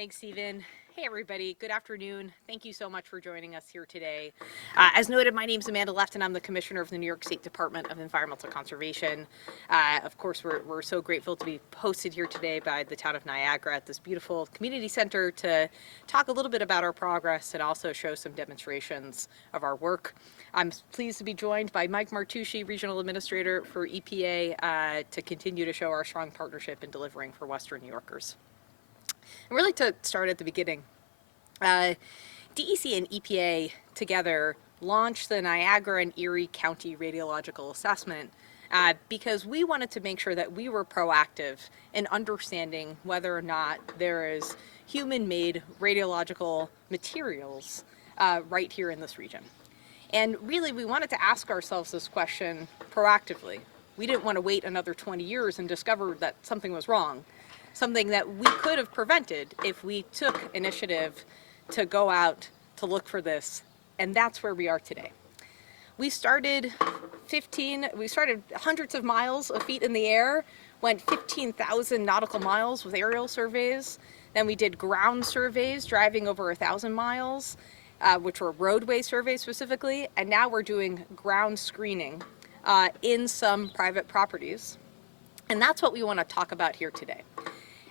Thanks, Stephen. Hey, everybody. Good afternoon. Thank you so much for joining us here today. As noted, my name is Amanda Left, and I'm the Commissioner of the New York State Department of Environmental Conservation. Of course, we're so grateful to be hosted here today by the town of Niagara at this beautiful community center to talk a little bit about our progress and also show some demonstrations of our work. I'm pleased to be joined by Mike Martucci, Regional Administrator for EPA, to continue to show our strong partnership in delivering for Western New Yorkers. And really to start at the beginning, DEC and EPA together launched the Niagara and Erie County Radiological Assessment because we wanted to make sure that we were proactive in understanding whether or not there is human-made radiological materials right here in this region. And really, we wanted to ask ourselves this question proactively. We didn't want to wait another 20 years and discover that something was wrong, something that we could have prevented if we took initiative to go out to look for this, and that's where we are today. We started hundreds of miles of feet in the air, went 15,000 nautical miles with aerial surveys. Then we did ground surveys, driving over 1,000 miles, which were roadway surveys specifically, and now we're doing ground screening in some private properties. And that's what we want to talk about here today.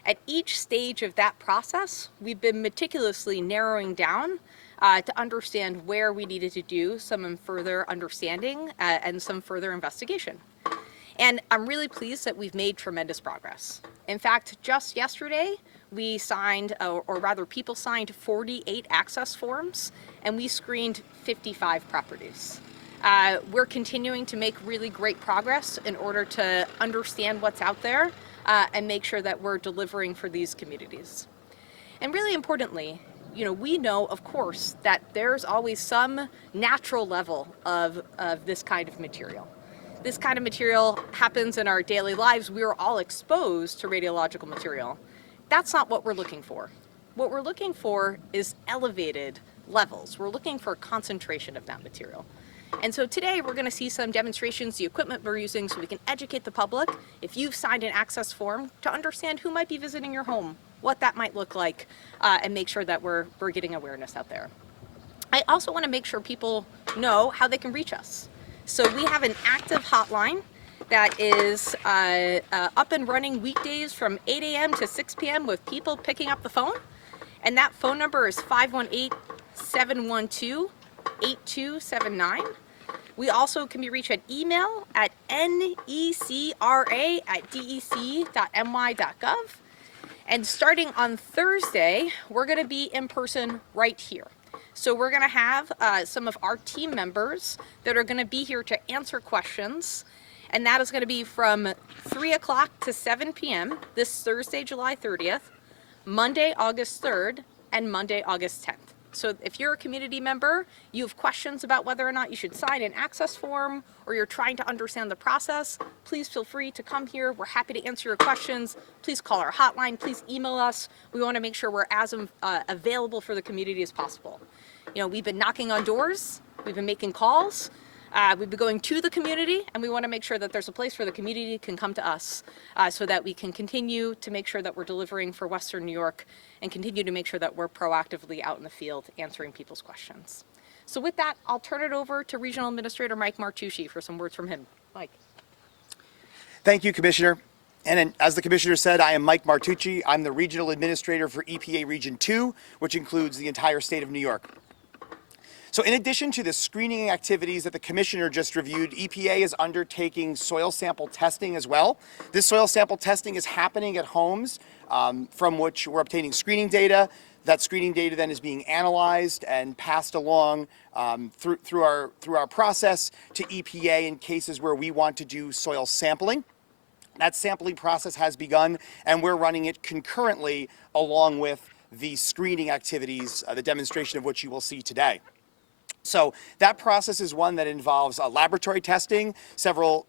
At each stage of that process, we've been meticulously narrowing down to understand where we needed to do some further understanding and some further investigation. And I'm really pleased that we've made tremendous progress. In fact, just yesterday, we signed, or rather people signed 48 access forms, and we screened 55 properties. We're continuing to make really great progress in order to understand what's out there and make sure that we're delivering for these communities. And really importantly, we know, of course, that there's always some natural level of this kind of material. This kind of material happens in our daily lives. We're all exposed to radiological material. That's not what we're looking for. What we're looking for is elevated levels. We're looking for a concentration of that material. And so today we're going to see some demonstrations, the equipment we're using, so we can educate the public, if you've signed an access form, to understand who might be visiting your home, what that might look like, and make sure that we're getting awareness out there. I also want to make sure people know how they can reach us. So we have an active hotline that is up and running weekdays from 8 a.m. to 6 p.m. with people picking up the phone. And that phone number is 518-712-8279. We also can be reached at email at necra@dec.my.gov. And starting on Thursday, we're going to be in person right here. So we're going to have some of our team members that are going to be here to answer questions. And that is going to be from 3 o'clock to 7 p.m. this Thursday, July 30th, Monday, August 3rd, and Monday, August 10th. So if you're a community member, you have questions about whether or not you should sign an access form, or you're trying to understand the process, please feel free to come here. We're happy to answer your questions. Please call our hotline. Please email us. We want to make sure we're as available for the community as possible. We've been knocking on doors. We've been making calls. We've been going to the community, and we want to make sure that there's a place where the community can come to us so that we can continue to make sure that we're delivering for Western New York and continue to make sure that we're proactively out in the field answering people's questions. So with that, I'll turn it over to Regional Administrator Mike Martucci for some words from him. Mike. Thank you, Commissioner. And as the Commissioner said, I am Mike Martucci. I'm the Regional Administrator for EPA Region 2, which includes the entire state of New York. So in addition to the screening activities that the Commissioner just reviewed, EPA is undertaking soil sample testing as well. This soil sample testing is happening at homes from which we're obtaining screening data. That screening data then is being analyzed and passed along through our process to EPA in cases where we want to do soil sampling. That sampling process has begun, and we're running it concurrently along with the screening activities, the demonstration of which you will see today. So that process is one that involves laboratory testing, several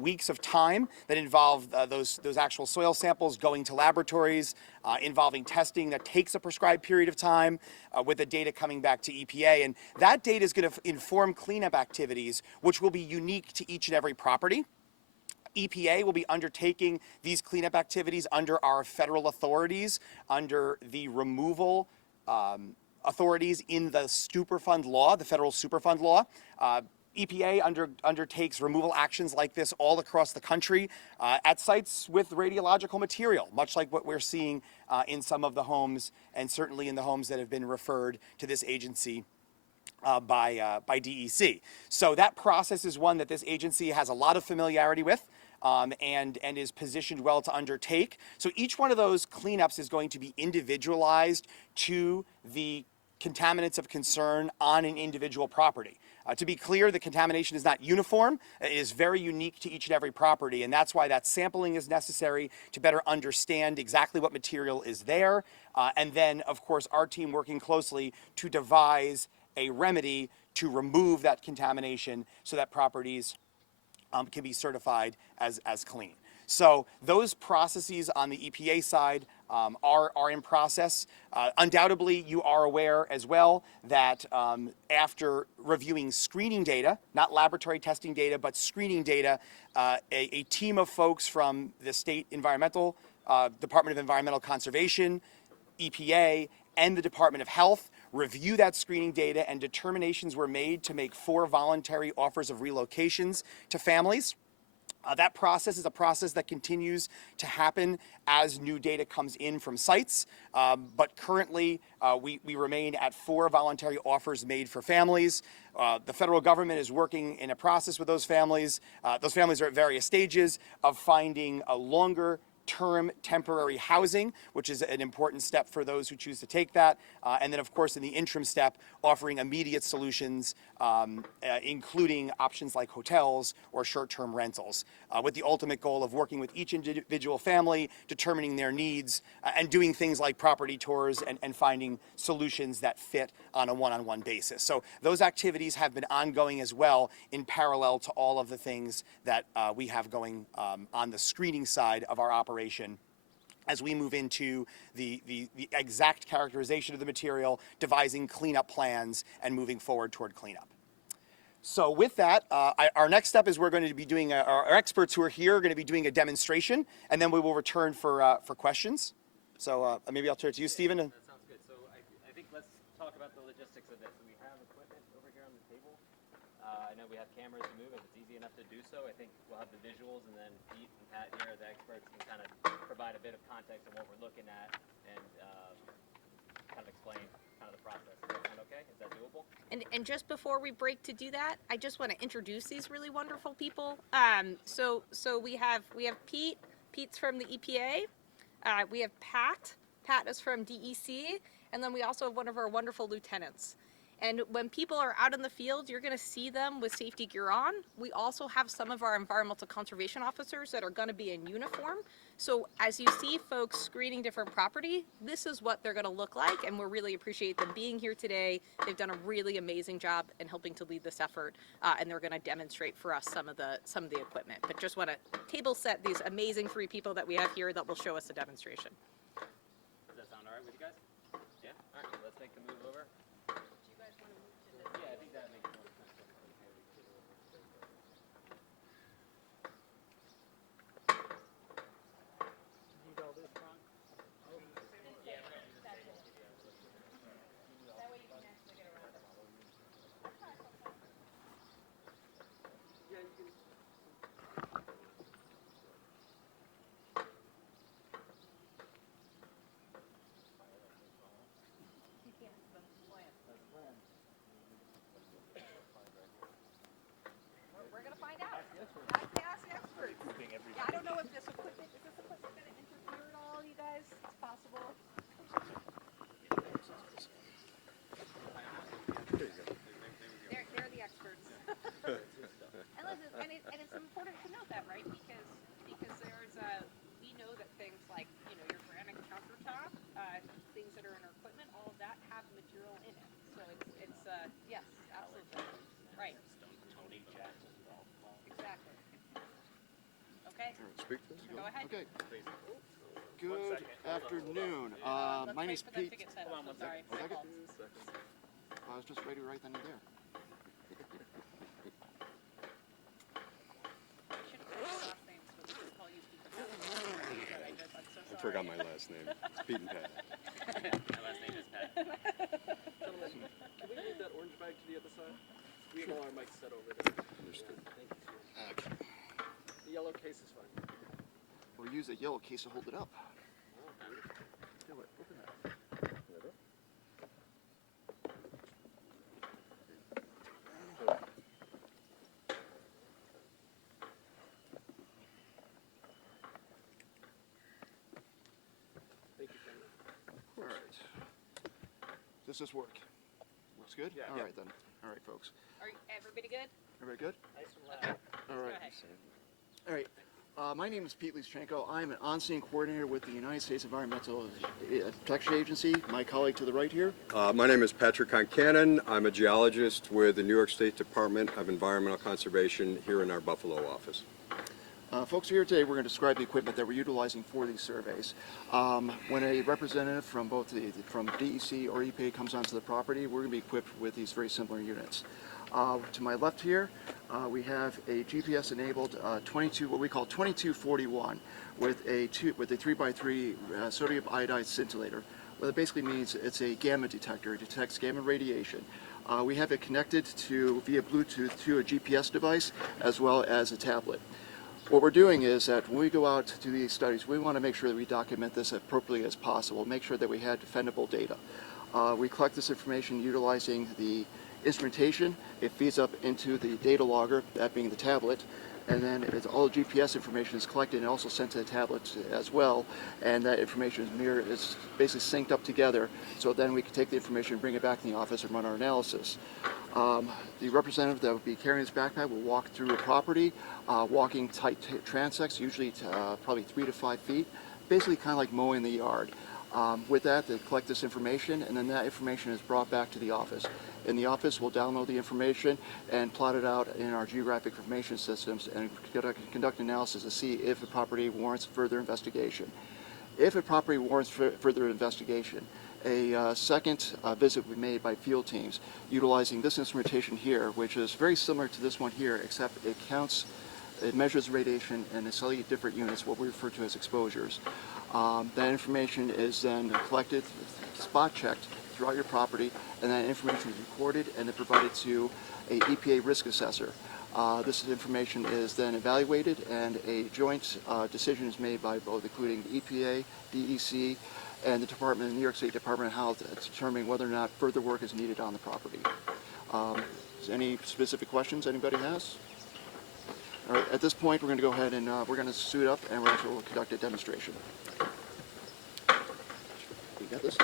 weeks of time that involve those actual soil samples going to laboratories, involving testing that takes a prescribed period of time, with the data coming back to EPA. And that data is going to inform cleanup activities, which will be unique to each and every property. EPA will be undertaking these cleanup activities under our federal authorities, under the removal authorities in the Superfund law, the federal Superfund law. EPA undertakes removal actions like this all across the country at sites with radiological material, much like what we're seeing in some of the homes, and certainly in the homes that have been referred to this agency by DEC. So that process is one that this agency has a lot of familiarity with and is positioned well to undertake. So each one of those cleanups is going to be individualized to the contaminants of concern on an individual property. To be clear, the contamination is not uniform. It is very unique to each and every property, and that's why that sampling is necessary to better understand exactly what material is there. And then, of course, our team working closely to devise a remedy to remove that contamination so that properties can be certified as clean. So those processes on the EPA side are in process. Undoubtedly, you are aware as well that after reviewing screening data, not laboratory testing data, but screening data, a team of folks from the state environmental, Department of Environmental Conservation, EPA, and the Department of Health review that screening data, and determinations were made to make 4 voluntary offers of relocations to families. That process is a process that continues to happen as new data comes in from sites, but currently we remain at 4 voluntary offers made for families. The federal government is working in a process with those families. Those families are at various stages of finding a longer term temporary housing, which is an important step for those who choose to take that. And then, of course, in the interim step, offering immediate solutions, including options like hotels or short-term rentals, with the ultimate goal of working with each individual family, determining their needs, and doing things like property tours and finding solutions that fit on a one-on-one basis. So those activities have been ongoing as well in parallel to all of the things that we have going on the screening side of our operation as we move into the exact characterization of the material, devising cleanup plans, and moving forward toward cleanup. So with that, our next step is we're going to be doing, our experts who are here are going to be doing a demonstration, and then we will return for questions. So maybe I'll turn it to you, Stephen. That sounds good. So I think let's talk about the logistics of this. We have equipment over here on the table. I know we have cameras to move if it's easy enough to do so. I think we'll have the visuals, and then Pete and Pat here, the experts, can kind of provide a bit of context on what we're looking at and kind of explain kind of the process. Does that sound okay? Is that doable? And just before we break to do that, I just want to introduce these really wonderful people. So we have Pete. Pete's from the EPA. We have Pat. Pat is from DEC, and then we also have one of our wonderful lieutenants. And when people are out in the field, you're going to see them with safety gear on. We also have some of our environmental conservation officers that are going to be in uniform. So as you see folks screening different property, this is what they're going to look like, and we really appreciate them being here today. They've done a really amazing job in helping to lead this effort, and they're going to demonstrate for us some of the equipment. But just want to table set these amazing 3 people that we have here that will show us a demonstration. Does that sound all right with you guys? Yeah? All right, let's make the move over. Yeah, I think that makes more sense. Need all this wrong? Yeah. That way you can actually get around it. Yeah, you can. We're going to find out. Ask the experts. Yeah, I don't know if is this equipment going to interfere at all, you guys? It's possible. They're the experts. And listen, and it's important to note that, right? Because there's we know that things like, your granite countertop, things that are in our equipment, all of that have material in it. So it's yes, absolutely. Right. Exactly. Okay. Speak. Go ahead. Okay. Good afternoon. My name is Pete. Hold on one Sorry. second. My fault. I was just ready right then and there. I should have said the last name forgot my last name. It's Pete and Pat. My last name is Pat. Gentlemen, can we move that orange bag to the other side? We have all our mics set over there. Understood. Thank you, sir. The yellow case is fine. We'll use a yellow case to hold it up. Do it. Open that. Thank you, gentlemen. All right. Does this work? Looks good? Yeah. All right then. All right, folks. Are everybody good? Everybody good? Nice and loud. All right. ahead. All right. My name is Pete Lyschenko. I'm an on-scene coordinator with the United States Environmental Protection Agency. My colleague to the right here. My name is Patrick Concanon. I'm a geologist with the New York State Department of Environmental Conservation here in our Buffalo office. Folks, here today we're going to describe the equipment that we're utilizing for these surveys. When a representative from both from DEC or EPA comes onto the property, we're going to be equipped with these very similar units. To my left here, we have a GPS-enabled what we call 2241 with a 3x3 sodium iodide scintillator. What it basically means, it's a gamma detector. It detects gamma radiation. We have it connected via Bluetooth to a GPS device as well as a tablet. What we're doing is that when we go out to do these studies, we want to make sure that we document this as appropriately as possible, make sure that we had defendable data. We collect this information utilizing the instrumentation. It feeds up into the data logger, that being the tablet, and then all the GPS information is collected and also sent to the tablet as well, and that information is basically synced up together, so then we can take the information, bring it back in the office and run our analysis. The representative that would be carrying this backpack will walk through a property, walking tight transects, usually probably 3 to 5 feet, basically kind of like mowing the yard. With that, they collect this information, and then that information is brought back to the office. In the office, we'll download the information and plot it out in our geographic information systems and conduct analysis to see if a property warrants further investigation. If a property warrants further investigation, a second visit will be made by field teams utilizing this instrumentation here, which is very similar to this one here, except it measures radiation in a slightly different units, what we refer to as exposures. That information is then collected, spot checked throughout your property, and that information is recorded and then provided to a EPA risk assessor. This information is then evaluated, and a joint decision is made by both, including the EPA, DEC, and the New York State Department of Health, determining whether or not further work is needed on the property. Any specific questions anybody has? All right, at this point, we're going to go ahead and we're going to suit up, and we're going to conduct a demonstration. You got this?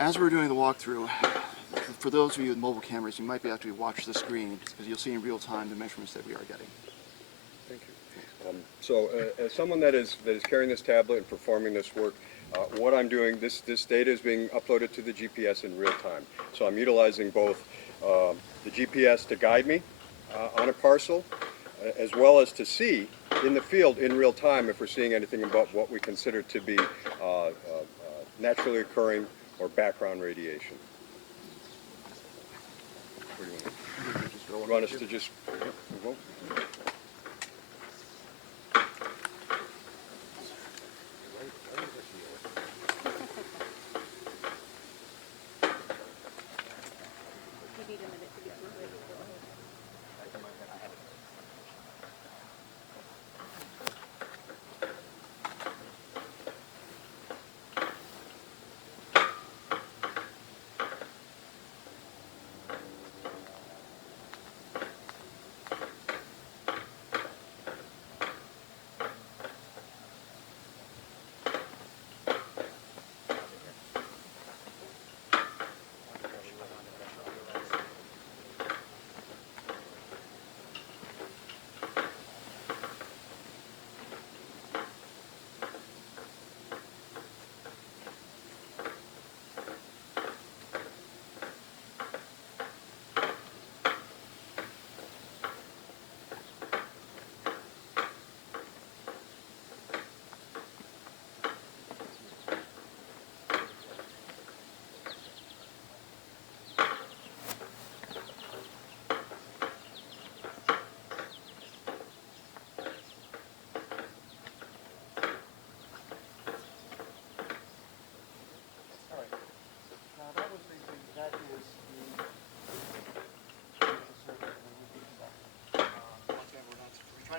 As we're doing the walkthrough, for those of you with mobile cameras, you might be able to watch the screen because you'll see in real time the measurements that we are getting. Thank you. So, as someone that is carrying this tablet and performing this work, what I'm doing, this data is being uploaded to the GPS in real time. So I'm utilizing both the GPS to guide me on a parcel, as well as to see in the field in real time if we're seeing anything about what we consider to be naturally occurring or background radiation. Where do you want us to just move on? We need a minute to get ready.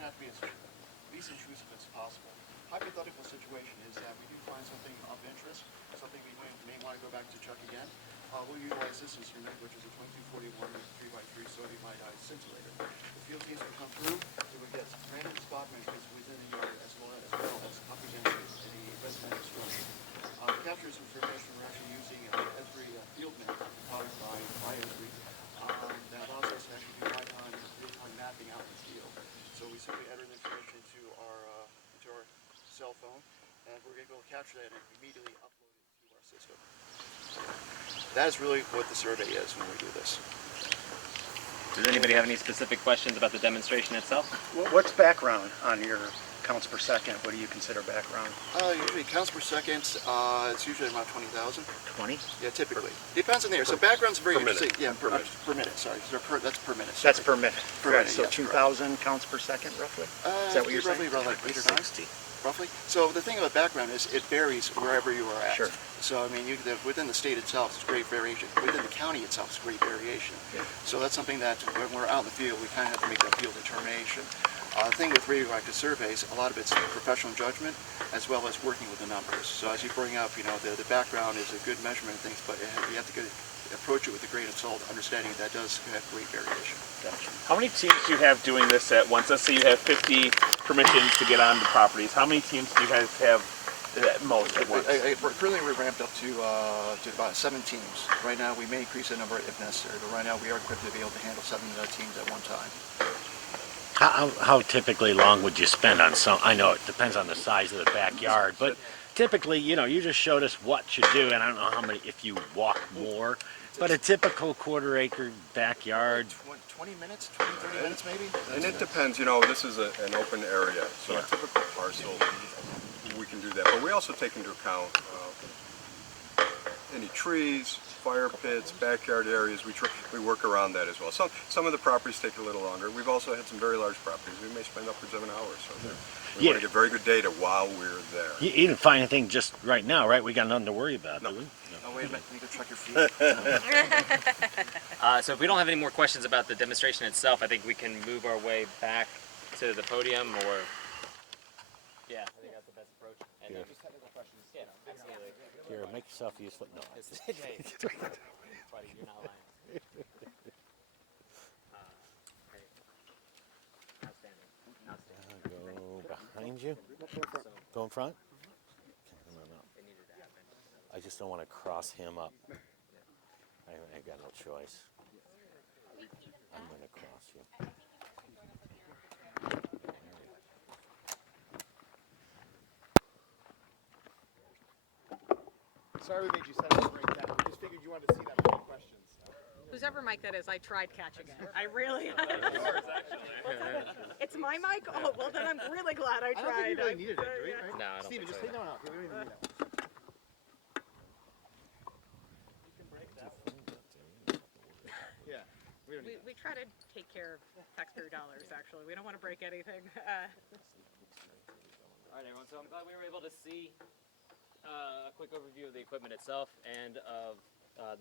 not to be as least intrusive as possible. Hypothetical situation is that we do find something of interest, something we may want to go back to check again. We'll utilize this instrument, which is a 2241 3x3 sodium iodide scintillator. The field teams will come through, we will get random spot measurements within the yard as well as up against a residential structure. Captures information we're actually using every field map powered by Esri that allows us to actually do real-time mapping out in the field. So we simply enter the information into our cell phone, and we're able to capture that and immediately upload it to our system. That is really what the survey is when we do this. Does anybody have any specific questions about the demonstration itself? What's background on your counts per second? What do you consider background? Usually counts per second, it's usually around 20,000. 20? Yeah, typically. Depends on the area. So background's very per minute. interesting. Yeah, per minute, sorry. That's per minute. That's sorry. per minute. Per Right, minute, so yes, 2,000 counts per second, roughly? Is that what you're saying? Roughly around like 8 or 9. Roughly. So the thing about background is it varies wherever you are at. Sure. So I mean, within the state itself, it's great variation. Within the county itself, it's great variation. Yeah. So that's something that when we're out in the field, we kind of have to make that field determination. The thing with radioactive surveys, a lot of it's professional judgment as well as working with the numbers. So as you bring up, the background is a good measurement of things, but you have to approach it with a grain of salt, understanding that does have great variation. Gotcha. How many teams do you have doing this at once? Let's say you have 50 permissions to get onto properties. How many teams do you guys have at most at once? Currently, we're ramped up to about 7 teams. Right now, we may increase the number if necessary, but right now we are equipped to be able to handle 7 teams at one time. How typically long would you spend on some? I know it depends on the size of the backyard, but typically, you just showed us what you do, and I don't know how many, if you walk more, but a typical quarter-acre backyard. 20 minutes, 20, 30 minutes maybe? And it depends, this is an open area, so a typical parcel, we can do that. But we also take into account any trees, fire pits, backyard areas. We work around that as well. Some of the properties take a little longer. We've also had some very large properties. We may spend upwards of an hour. So we want to get very good data while we're there. You didn't find anything just right now, right? We got nothing to worry about, do we? Oh, wait a minute, you can check your feet. So if we don't have any more questions about the demonstration itself, I think we can move our way back to the podium, or yeah, I think that's the best approach. And Here. just technical questions. Yeah, absolutely. Here, make yourself useful. No. Hey, buddy, you're not lying. Great. Outstanding. Go behind you. Go in front. Okay, no. They needed to happen. I just don't want to cross him up. I got no choice. I'm going to cross you. Sorry we made you set up right now. We just figured you wanted to see that for questions. Whose ever mic that is, I tried catching it. I really. It's my mic? Oh, well then I'm really glad I tried. I don't think you really needed it, right? No, I don't Steven, think just so. take that one off. We don't even need that one. Yeah, we don't need We try to take care of taxpayer dollars, actually. We don't want to break anything. All right, everyone. So I'm glad we were able to see a quick overview of the equipment itself and of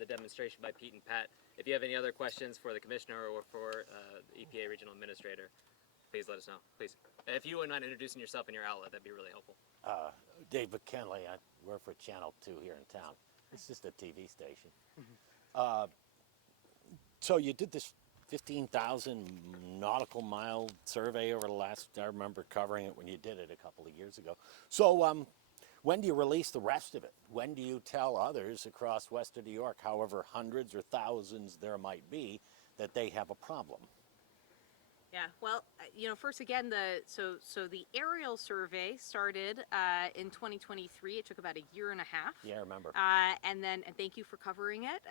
the demonstration by Pete and Pat. If you have any other questions for the commissioner or for the EPA regional administrator, please let us know. Please, if you wouldn't mind introducing yourself and your outlet, that'd be really helpful. Dave McKinley. I work for Channel 2 here in town. It's just a TV station. So you did this 15,000 nautical mile survey over the last, I remember covering it when you did it a couple of years ago. So when do you release the rest of it? When do you tell others across western New York, however hundreds or thousands there might be, that they have a problem? Yeah, well, first again, so the aerial survey started in 2023. It took about a year and a half. Yeah, I remember. And thank you for covering it.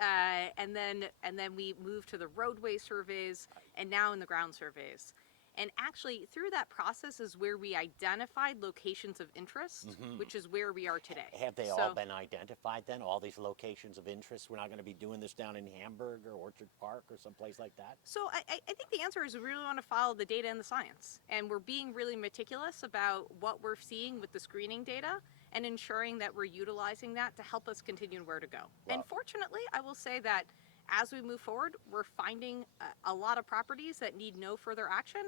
And then we moved to the roadway surveys, and now in the ground surveys. And actually, through that process is where we identified locations of interest, which is where we are today. Have they all been identified then, all these locations of interest? We're not going to be doing this down in Hamburg or Orchard Park or someplace like that? So I think the answer is we really want to follow the data and the science. And we're being really meticulous about what we're seeing with the screening data and ensuring that we're utilizing that to help us continue where to go. Wow. And fortunately, I will say that as we move forward, we're finding a lot of properties that need no further action.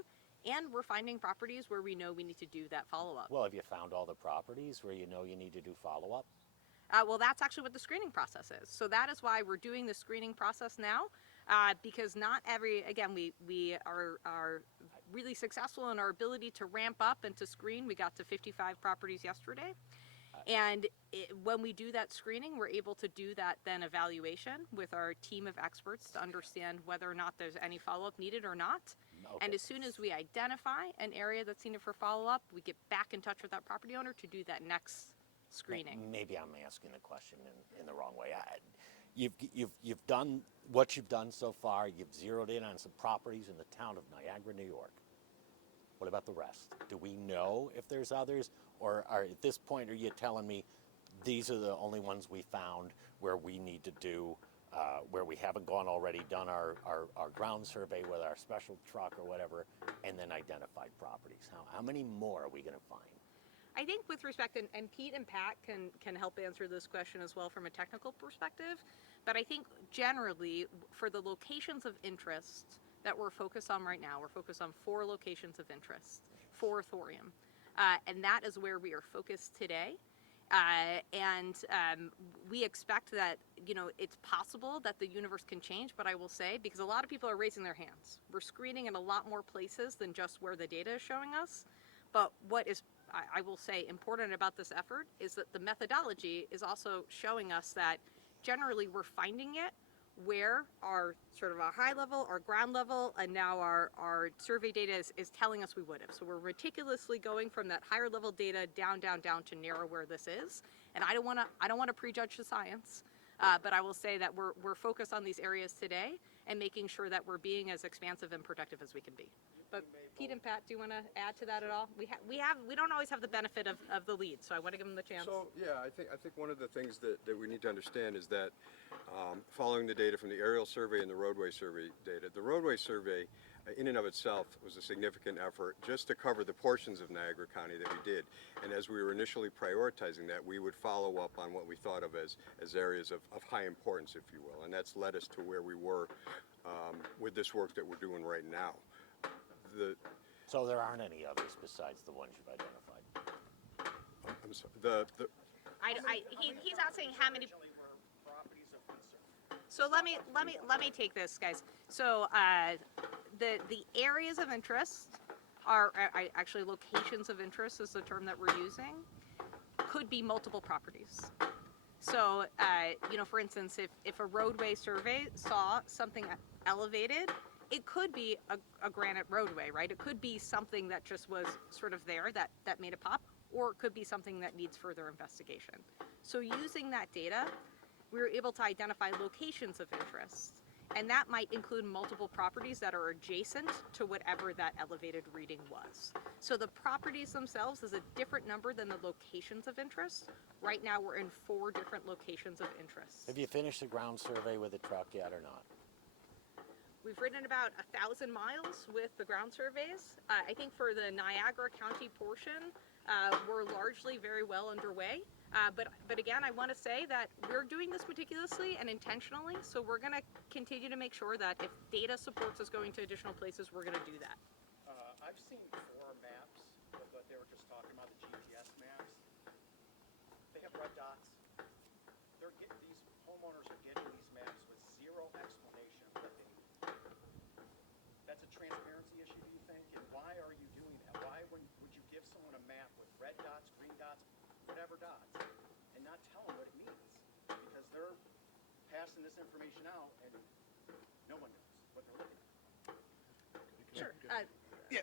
And we're finding properties where we know we need to do that follow-up. Well, have you found all the properties where you know you need to do follow-up? Well, that's actually what the screening process is. So that is why we're doing the screening process now, because not every, again, we are really successful in our ability to ramp up and to screen. We got to 55 properties yesterday. And when we do that screening, we're able to do that then evaluation with our team of experts to understand whether or not there's any follow-up needed or not. Okay. And as soon as we identify an area that's needed for follow-up, we get back in touch with that property owner to do that next screening. Maybe I'm asking the question in the wrong way. You've done what you've done so far. You've zeroed in on some properties in the town of Niagara, New York. What about the rest? Do we know if there's others, or at this point are you telling me these are the only ones we found where we need to do, where we haven't gone already done our ground survey with our special truck or whatever, and then identified properties? How many more are we going to find? I think with respect, and Pete and Pat can help answer this question as well from a technical perspective, but I think generally for the locations of interest that we're focused on right now, we're focused on 4 locations of interest for thorium. And that is where we are focused today. We expect that, it's possible that the universe can change, but I will say, because a lot of people are raising their hands, we're screening in a lot more places than just where the data is showing us. But what is, I will say, important about this effort is that the methodology is also showing us that generally we're finding it where our sort of our high level, our ground level, and now our survey data is telling us we would have. So we're meticulously going from that higher level data down to narrow where this is. And I don't want to prejudge the science, but I will say that we're focused on these areas today and making sure that we're being as expansive and productive as we can be. But Pete and Pat, do you want to add to that at all? We don't always have the benefit of the lead, so I want to give them the chance. So yeah, I think one of the things that we need to understand is that following the data from the aerial survey and the roadway survey data, the roadway survey in and of itself was a significant effort just to cover the portions of Niagara County that we did. And as we were initially prioritizing that, we would follow up on what we thought of as areas of high importance, if you will. And that's led us to where we were with this work that we're doing right now. So there aren't any others besides the ones you've identified? I'm sorry, He's asking how many. So let me take this, guys. So the areas of interest are actually locations of interest is the term that we're using. Could be multiple properties. So for instance, if a roadway survey saw something elevated, it could be a granite roadway, right? It could be something that just was sort of there that made a pop, or it could be something that needs further investigation. So using that data, we were able to identify locations of interest, and that might include multiple properties that are adjacent to whatever that elevated reading was. So the properties themselves is a different number than the locations of interest. Right now we're in 4 different locations of interest. Have you finished the ground survey with the truck yet or not? We've ridden about 1,000 miles with the ground surveys. I think for the Niagara County portion, we're largely very well underway. But again, I want to say that we're doing this meticulously and intentionally, so we're going to continue to make sure that if data supports us going to additional places, we're going to do that. I've seen 4 maps, but they were just talking about the GPS maps. They have red dots. These homeowners are getting these maps with 0 explanation of what they need. That's a transparency issue, do you think? And why are you doing that? Why would you give someone a map with red dots, green dots, whatever dots, and not tell them what it means? Because they're passing this information out and no one knows what they're looking at. Sure.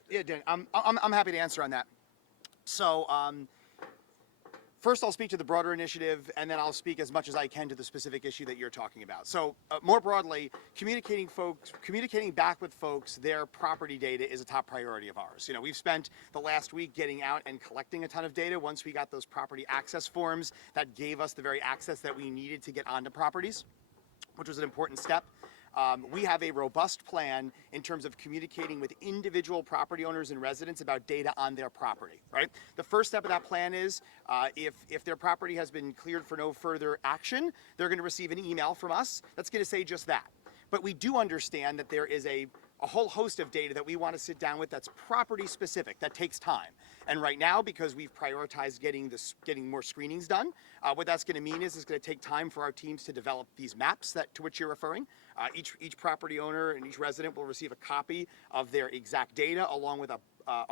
Yeah, Dan, I'm happy to answer on that. So, first I'll speak to the broader initiative, and then I'll speak as much as I can to the specific issue that you're talking about. So, more broadly, communicating back with folks their property data is a top priority of ours. We've spent the last week getting out and collecting a ton of data once we got those property access forms that gave us the very access that we needed to get onto properties, which was an important step. We have a robust plan in terms of communicating with individual property owners and residents about data on their property, right? The first step of that plan is if their property has been cleared for no further action, they're going to receive an email from us that's going to say just that. But we do understand that there is a a whole host of data that we want to sit down with that's property specific, that takes time. And right now, because we've prioritized getting more screenings done, what that's going to mean is it's going to take time for our teams to develop these maps to which you're referring. Each property owner and each resident will receive a copy of their exact data along with a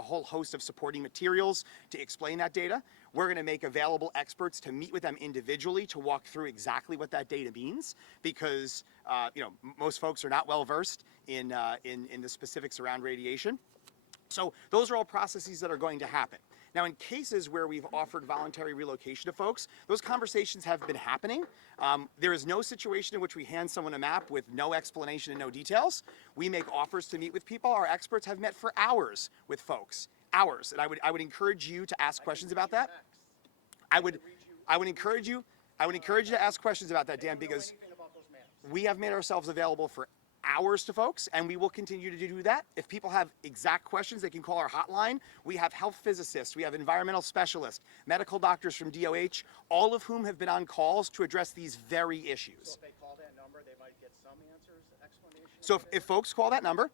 whole host of supporting materials to explain that data. We're going to make available experts to meet with them individually to walk through exactly what that data means, because most folks are not well versed in the specifics around radiation. So those are all processes that are going to happen. Now, in cases where we've offered voluntary relocation to folks, those conversations have been happening. There is no situation in which we hand someone a map with no explanation and no details. We make offers to meet with people. Our experts have met for hours with folks, hours. And I would encourage you to ask questions about that. I would encourage you to ask questions about that, Dan, because we have made ourselves available for hours to folks, and we will continue to do that. If people have exact questions, they can call our hotline. We have health physicists, we have environmental specialists, medical doctors from DOH, all of whom have been on calls to address these very issues. So if they call that number, they might get some answers, explanations? So if folks call that number,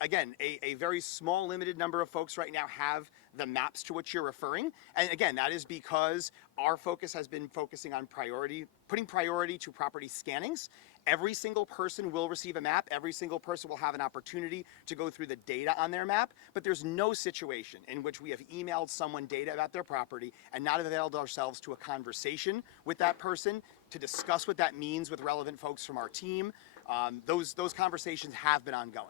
again, a very small limited number of folks right now have the maps to which you're referring. And again, that is because our focus has been focusing on putting priority to property scannings. Every single person will receive a map. Every single person will have an opportunity to go through the data on their map. But there's no situation in which we have emailed someone data about their property and not availed ourselves to a conversation with that person to discuss what that means with relevant folks from our team. Those conversations have been ongoing.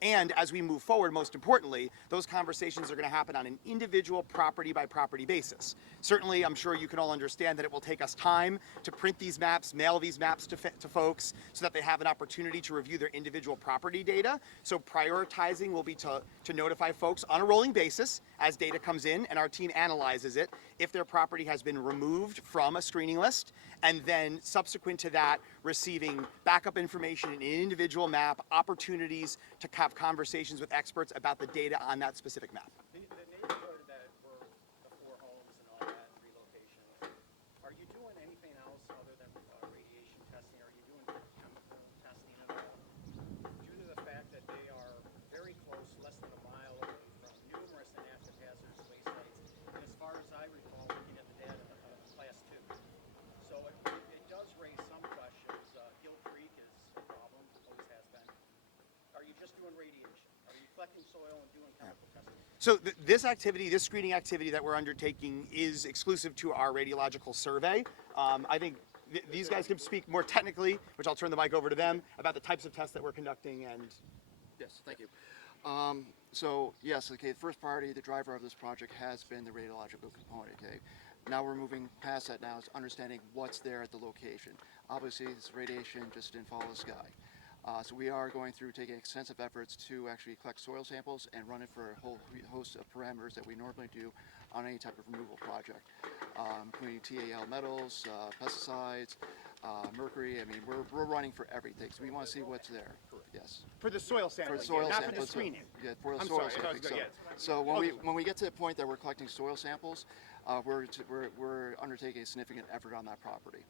And as we move forward, most importantly, those conversations are going to happen on an individual property by property basis. Certainly, I'm sure you can all understand that it will take us time to print these maps, mail these maps to folks so that they have an opportunity to review their individual property data. So prioritizing will be to notify folks on a rolling basis as data comes in and our team analyzes it if their property has been removed from a screening list, and then subsequent to that, receiving backup information in an individual map, opportunities to have conversations with experts about the data on that specific map. The neighborhood that were the 4 homes and all that relocation, are you doing anything else other than radiation testing? Are you doing chemical testing at all? Due to the fact that they are very close, less than a mile away from numerous inactive hazardous waste sites, and as far as I recall, looking at the data, class 2. So it does raise some questions. Hill Creek is a problem, always has been. Are you just doing radiation? Are you collecting soil and doing chemical testing? So this screening activity that we're undertaking is exclusive to our radiological survey. I think these guys can speak more technically, which I'll turn the mic over to them, about the types of tests that we're conducting. And Yes, thank you. So yes, okay, the first priority, the driver of this project has been the radiological component, okay? Now we're moving past that now, is understanding what's there at the location. Obviously, this radiation just didn't fall the sky. So we are going through taking extensive efforts to actually collect soil samples and run it for a whole host of parameters that we normally do on any type of removal project, including TAL metals, pesticides, mercury. I mean, we're running for everything. So we want to see what's there. Yes. for the soil sampling, For soil not samples, for the screening. Yeah, for the I'm soil sorry, I thought it sampling. was So, good, yes. when we get to the point that we're collecting soil samples, we're undertaking a significant effort on that property.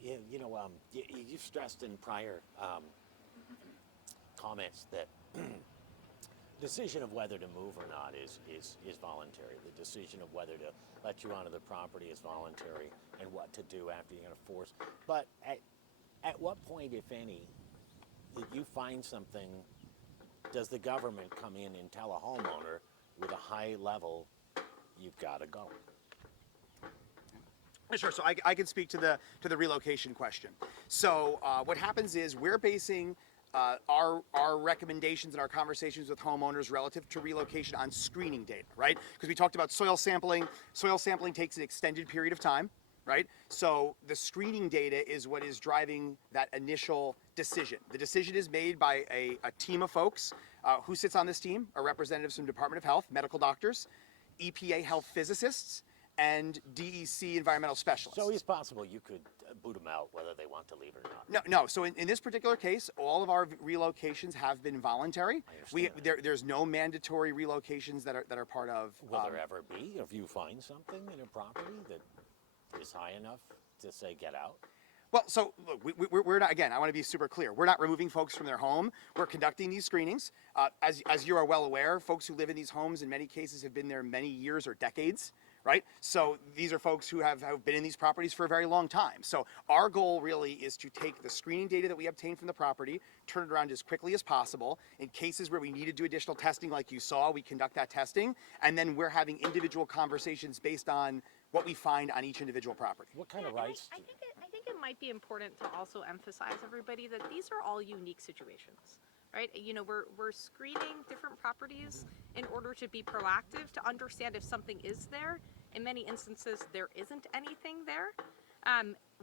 You've stressed in prior comments that decision of whether to move or not is voluntary. The decision of whether to let you onto the property is voluntary, and what to do after you're going to force. But at what point, if any, that you find something, does the government come in and tell a homeowner with a high level, you've got to go? Sure. So I can speak to the relocation question. So what happens is we're basing our recommendations and our conversations with homeowners relative to relocation on screening data, right? Because we talked about soil sampling. Soil sampling takes an extended period of time, right? So the screening data is what is driving that initial decision. The decision is made by a team of folks. Who sits on this team? Are representatives from Department of Health, medical doctors, EPA health physicists, and DEC environmental specialists. So it's possible you could boot them out whether they want to leave or not. No. So in this particular case, all of our relocations have been voluntary. There's no mandatory relocations that are part of. Will there ever be, if you find something in a property that is high enough to say get out? Well, so look, we're not, again, I want to be super clear. We're not removing folks from their home. We're conducting these screenings. As you are well aware, folks who live in these homes in many cases have been there many years or decades, right? So these are folks who have been in these properties for a very long time. So our goal really is to take the screening data that we obtain from the property, turn it around as quickly as possible. In cases where we need to do additional testing like you saw, we conduct that testing, and then we're having individual conversations based on what we find on each individual property. What kind of And rights? I think it might be important to also emphasize everybody that these are all unique situations, right? You know, we're screening different properties in order to be proactive, to understand if something is there. In many instances, there isn't anything there.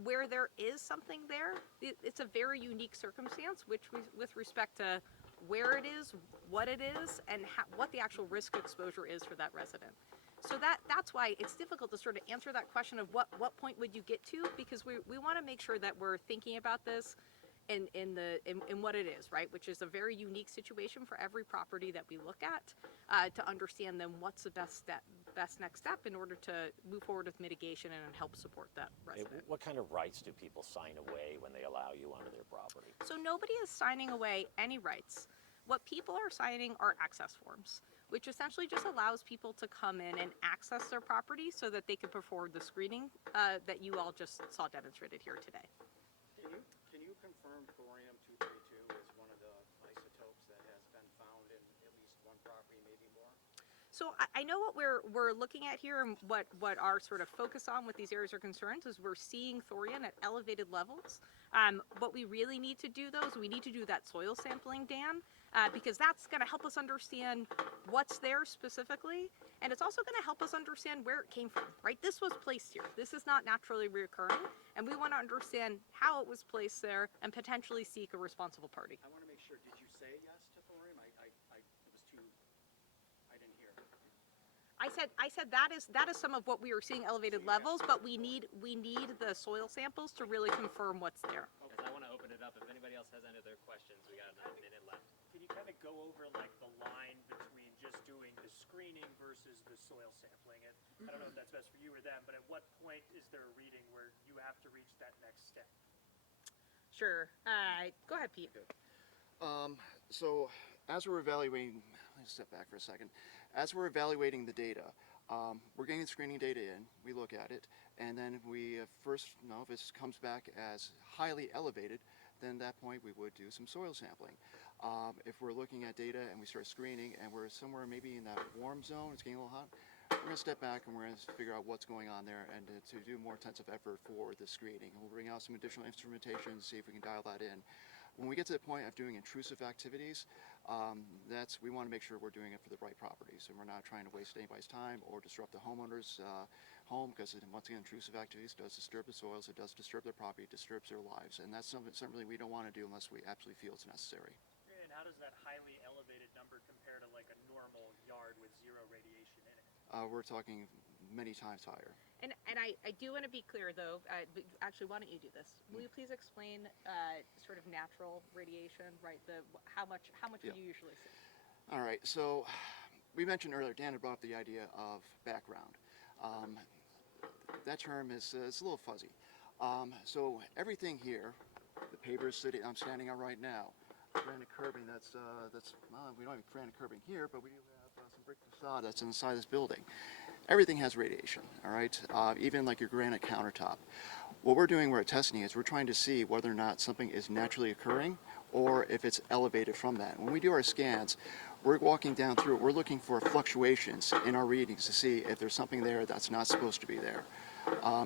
Where there is something there, it's a very unique circumstance, with respect to where it is, what it is, and what the actual risk exposure is for that resident. So that's why it's difficult to sort of answer that question of what point would you get to, because we want to make sure that we're thinking about this in what it is, right? Which is a very unique situation for every property that we look at, to understand then what's the best next step in order to move forward with mitigation and help support that resident. What kind of rights do people sign away when they allow you onto their property? So nobody is signing away any rights. What people are signing are access forms, which essentially just allows people to come in and access their property so that they can perform the screening that you all just saw demonstrated here today. Can you confirm thorium-232 is one of the isotopes that has been found in at least one property, maybe more? So I know what we're looking at here, and what our sort of focus on with these areas are concerned is we're seeing thorium at elevated levels. What we really need to do, though, is we need to do that soil sampling, Dan, because that's going to help us understand what's there specifically, and it's also going to help us understand where it came from, right? This was placed here. This is not naturally reoccurring, and we want to understand how it was placed there and potentially seek a responsible party. I want to make sure, did you say yes to thorium? It was too, I didn't hear. I said that is some of what we are seeing elevated levels, but we need the soil samples to really confirm what's there. Because I want to open it up. If anybody else has any other questions, we got another minute left. Can you kind of go over like the line between just doing the screening versus the soil sampling? And I don't know if that's best for you or them, but at what point is there a reading where you have to reach that next step? Sure. Go ahead, Pete. So as we're evaluating, let's step back for a second. As we're evaluating the data, we're getting screening data in, we look at it, and then we first know if it comes back as highly elevated, then at that point we would do some soil sampling. If we're looking at data and we start screening and we're somewhere maybe in that warm zone, it's getting a little hot, we're going to step back and we're going to figure out what's going on there and to do more intensive effort for the screening. We'll bring out some additional instrumentation, see if we can dial that in. When we get to the point of doing intrusive activities, we want to make sure we're doing it for the right properties, and we're not trying to waste anybody's time or disrupt the homeowner's home, because once again, intrusive activities does disturb the soils, it does disturb their property, it disturbs their lives, and that's something we don't want to do unless we absolutely feel it's necessary. And how does that highly elevated number compare to like a normal yard with zero radiation in it? We're talking many times higher. And I do want to be clear, though. Actually, why don't you do this? Will you please explain sort of natural radiation, right? How much would you usually see? All right. So we mentioned earlier, Dan had brought up the idea of background. That term is it's a little fuzzy. So everything here, the pavers I'm standing on right now, granite curbing. That's well, we don't have granite curbing here, but we do have some brick facade that's inside this building. Everything has radiation, all right? Even like your granite countertop. What we're doing, we're testing is we're trying to see whether or not something is naturally occurring or if it's elevated from that. When we do our scans, we're walking down through it, we're looking for fluctuations in our readings to see if there's something there that's not supposed to be there.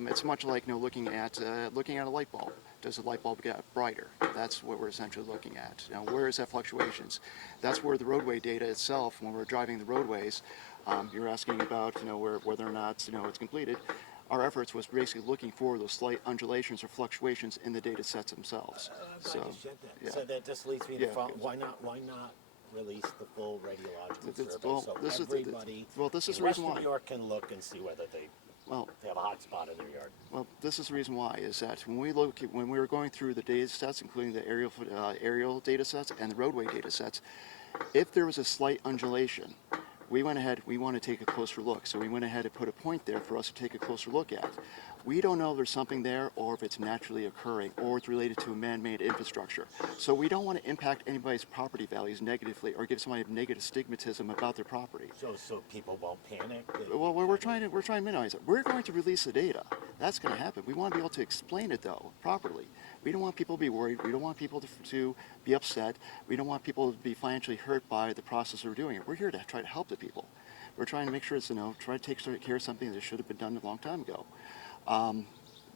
It's much like looking at a light bulb. Does the light bulb get brighter? That's what we're essentially looking at. Now, where is that fluctuations? That's where the roadway data itself, when we're driving the roadways, you're asking about whether or not it's completed. Our efforts was basically looking for those slight undulations or fluctuations in the data sets themselves. So that just leads me to why not release the full radiological survey so everybody in Western New York can look and see whether they have a hot spot in their yard. Well, this is the reason why, is that when we were going through the data sets, including the aerial data sets and the roadway data sets, if there was a slight undulation, we went ahead, we want to take a closer look. So we went ahead and put a point there for us to take a closer look at. We don't know if there's something there or if it's naturally occurring or it's related to a man-made infrastructure. So we don't want to impact anybody's property values negatively or give somebody negative stigmatism about their property. So people won't panic? Well, we're trying to minimize it. We're going to release the data. That's going to happen. We want to be able to explain it, though, properly. We don't want people to be worried. We don't want people to be upset. We don't want people to be financially hurt by the process we're doing it. We're here to try to help the people. We're trying to make sure it's, try to take care of something that should have been done a long time ago.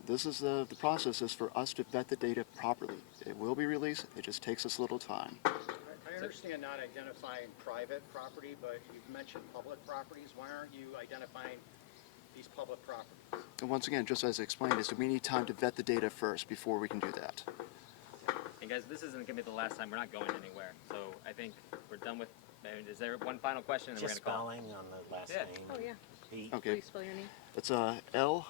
This is the process is for us to vet the data properly. It will be released. It just takes us a little time. I understand not identifying private property, but you've mentioned public properties. Why aren't you identifying these public properties? And once again, just as I explained, is that we need time to vet the data first before we can do that. And guys, this isn't gonna be the last time. We're not going anywhere. So I think we're done with, is there one final question and then we're Just gonna call? spelling on the last Yeah. name? Oh, yeah. Pete? Okay. Please spell your name. It's Lisienko.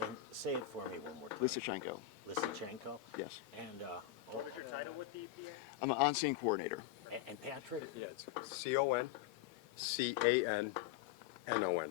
And say it for me one more time. Lisichenko. Lysychenko? Yes. And, What was your title with the EPA? I'm an on-scene coordinator. and Patrick? Yeah, it's CONCANNON.